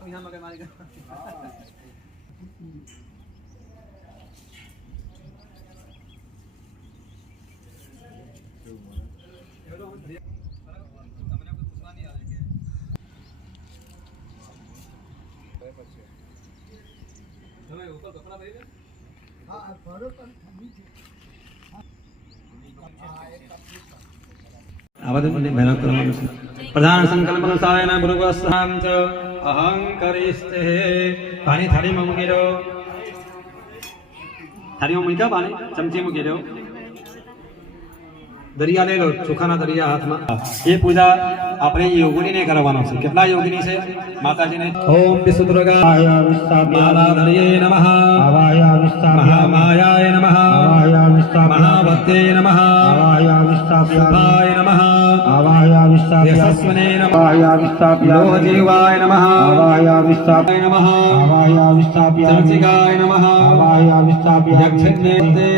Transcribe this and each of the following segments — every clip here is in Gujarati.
અહીંયા મગજ મારી ગયો. તમને કોઈ પૂછવા નહીં આવે કે તમે ઉપર કપડાં પહેરી લે? આવધે મહેનત કરવાનું છે પ્રધાન સંકલ્પ સાયન ભૃગસ્વામ ચ અહં કરીસ્તે પાણી થાળીમાં મૂકી દો થાળીમાં મૂક્યા પાણી ચમચી મૂકી દો દરિયા લઈ લો ચોખાના દરિયા હાથમાં એ પૂજા આપણે યોગિનીને કરવાનો છે કેટલા યોગિની છે માતાજીને ઓમ વિશુદ્રગાય મહારાધનયે નમઃ મહામાયાય નમઃ મહાવતે નમઃ શુભાય નમઃ यशस्वने नमः आवाया विस्थाप्य लोहदेवाय नमः आवाया विस्थाप्य नमः आवाया विस्थाप्य चर्चिकाय नमः आवाया विस्थाप्य यक्षज्ञे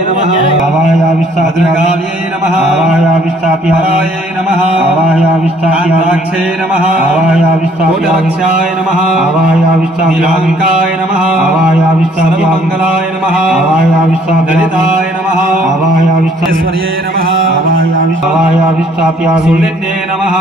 नमः आवाया विस्थाप्य द्रगालये नमः आवाया विस्थाप्य हराय नमः आवाया विस्थाप्य काक्षे नमः आवाया विस्थाप्य कोटाक्षाय नमः आवाया विस्थाप्य नीलांकाय नमः आवाया विस्थाप्य मंगलाय नमः आवाया विस्थाप्य दलिताय नमः आवाया विस्थाप्य ईश्वर्ये नमः आवाया विस्थाप्य सुलिन्ने नमः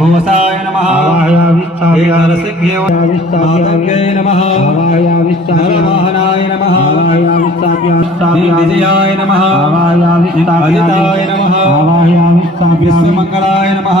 मेघघोषाय नमः हे नरसिंहे मातङ्गे नमः नरवाहनाय नमः विजयाय नमः अजिताय नमः विश्वमङ्गलाय नमः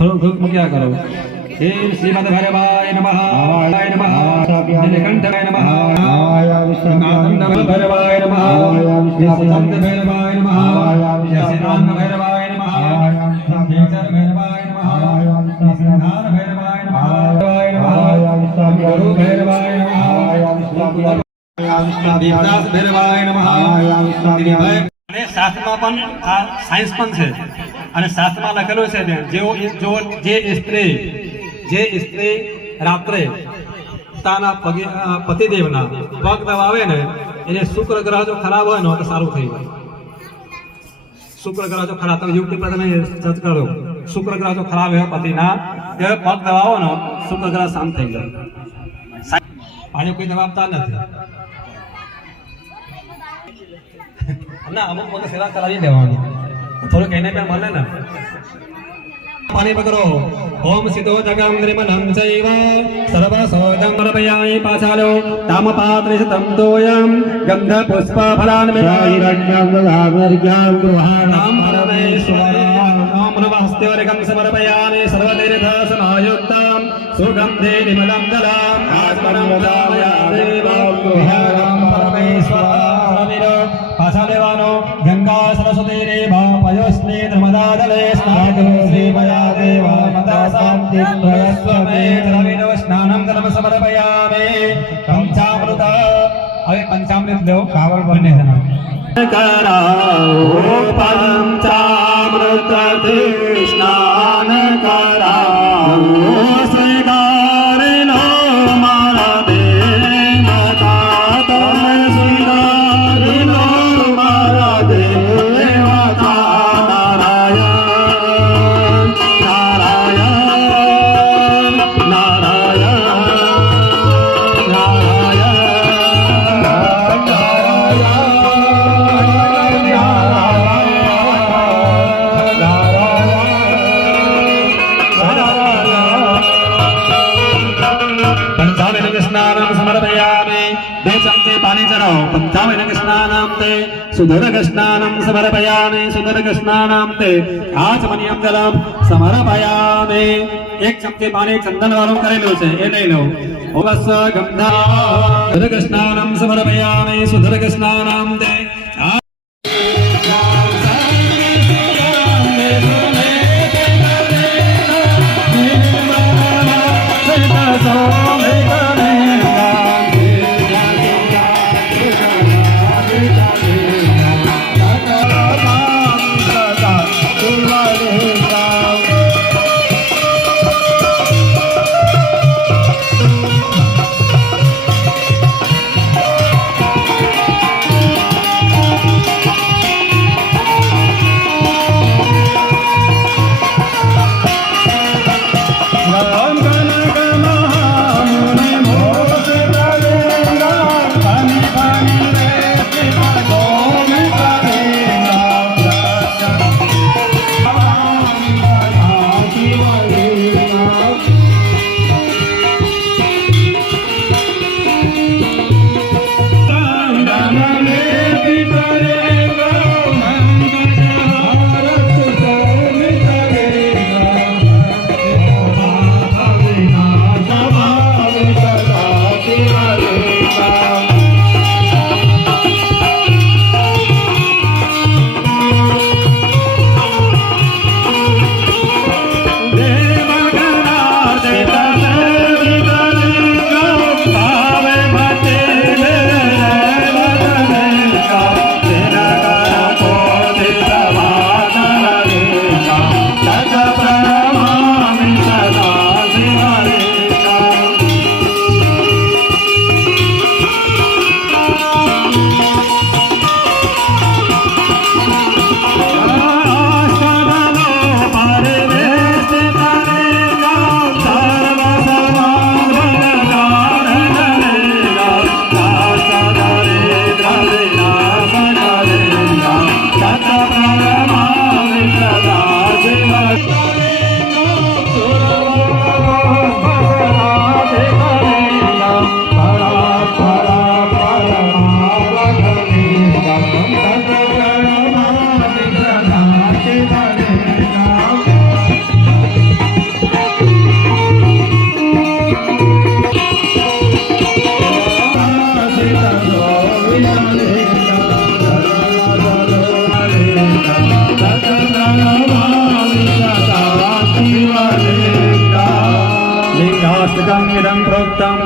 થોડું થોડુંક મૂક્યા કરો હે શ્રીમદ ભૈરવાય નમઃ ભાય નમઃ નીલકંઠાય નમઃ નાદંડ ભૈરવાય નમઃ યશવંત ભૈરવાય નમઃ યશનામ ભૈરવાય નમઃ યજર ભૈરવાય નમઃ સિંહાર ભૈરવાય નમઃ ગુરુ ભૈરવાય નમઃ દેવદાસ ભૈરવાય નમઃ અને શાસ્ત્રમાં પણ આ સાયન્સ પણ છે અને શાસ્ત્રમાં લખેલું છે ત્યાં જેઓ જો જે સ્ત્રી જે સ્ત્રી રાત્રે પોતાના પતિદેવના પગ દબાવે ને, એને શુક્ર ગ્રહ જો ખરાબ હોય ને, તો સારું થઈ જાય. શુક્ર ગ્રહ જો ખરાબ, તમે યુક્તિ પર તમે સર્ચ કરો. શુક્ર ગ્રહ જો ખરાબ હોય, પતિના તે પગ દબાવો ને, શુક્ર ગ્રહ શાંત થઈ જાય. પાણી કોઈ દબાવતા નથી. ના, અમુક મને સેવા કરાવી દેવાની. થોડુંક એને પણ મળે ને પાણી પકડો ઓમ સિતો જગમ નિર્મલમ ચૈવ સર્વ સોદમ રમયામિ પાછાલો તામ પાત્રે તમ તોયમ ગંધ પુષ્પ ફલાન નામ પરમેશ્વરાય ઓમ નમસ્તેવરકમ સમર્પયામિ સર્વતીર્થ સમાયુક્તમ સુગંધે નિમલમ જલમ આત્મનમ જામયાદેવમ ગૃહારામ પરમેશ્વરાય પાછા લેવાનો ગંગા સરસ્વતી स्वमे द्रविण स्नानम कर्म अभी पंचामृत लो कावल बने पंचामृत स्नान ते सुदर्घस्नानं समर्पयामि सुदर्घस्नानां ते आचमनीयं जलं સમર્પયામિ એક ચમચી પાણી ચંદન વાળું કરેલું છે એ લઈ લો ઓગસ ગંધા સુદર્ઘ સ્નાનમ સમર્પયામિ સુદર્ઘ સ્નાનમ તે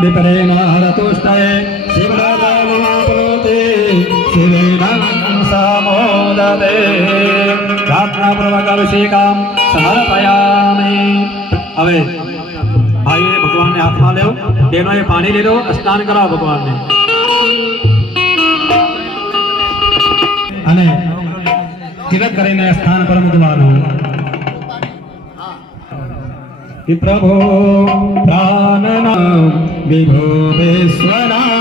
હરતુષ્ટયે શિવરાજમાપ્નોતિ શિવેન સમોદતે પ્રાર્થનાપૂર્વક સમર્પયામિ હવે ભાઈએ ભગવાનને હાથમાં લેવો તેનો એ પાણી લીધો સ્નાન કરાવો ભગવાનને અને તિલક કરીને સ્થાન પર મૂકવાનું प्रभो प्राणनाम विभो विश्वनाथ।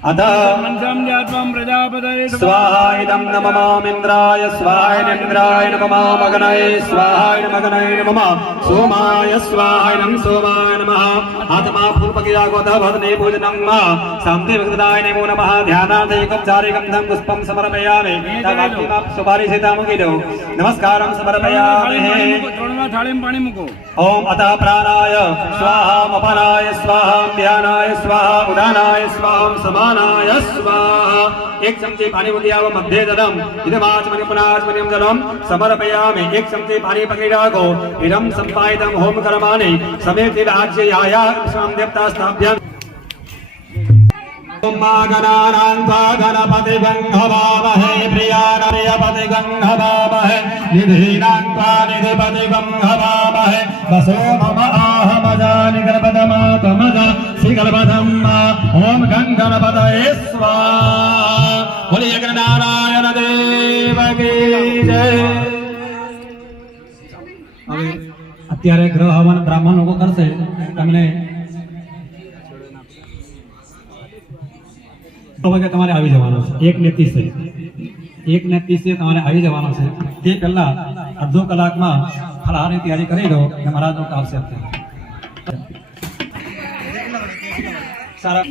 होमः अतः मनसां जात्वां प्रजापतये स्वाहा इदं न ममामिन्द्राय स्वाहाय निन्द्राय नमः मगनये स्वाहाय मगनये नमः सोमाय स्वाहाय नमः सोमाय नमः आत्मा फूलपकियागोतः भवने पूजनं मा शान्ति विकृताय नमो नमः ध्यानार्थैकं चारिकं पुष्पं समर्पयामि तवाक्यमाप सुपारिसितामुखिलो नमस्कारं वा थाले में पानी मुको. ओम अतः प्राणाय स्वाहा अपराय स्वाहा ध्यानाय स्वाहा उदानाय स्वाहा समानाय स्वाहा। एक चमचे पानी मुदियाव मध्य जलम इदमाच मनि पुनाच मनिम जलम। में एक चमचे पानी पकड़ी पकड़ागो इदम संपायतम होम करमाने समय समेति राज्य याया स्वाम देवता स्थाप्यम। गणानां त्वा गणपतिगङ्घवामहे प्रिय। प्रियानप्रियपति गङ्घवामहे निधीनां त्वा निधिपति गङ्घवामहे वसो मम आहमजानि गणपतमातमजा श्रीगणपतम्मा ॐ गं गणपतये स्वाहा बोलिए गणनारायण देव की जय હવે અત્યારે ગ્રહ હવન બ્રાહ્મણ લોકો કરશે તમને તો વાગે તમારે આવી જવાનું છે એક ને ત્રીસે એક ને ત્રીસે તમારે આવી જવાનું છે. તે પહેલા અડધો કલાકમાં ફલાહારની તૈયારી કરી લો અને મારા કાવશે સારા.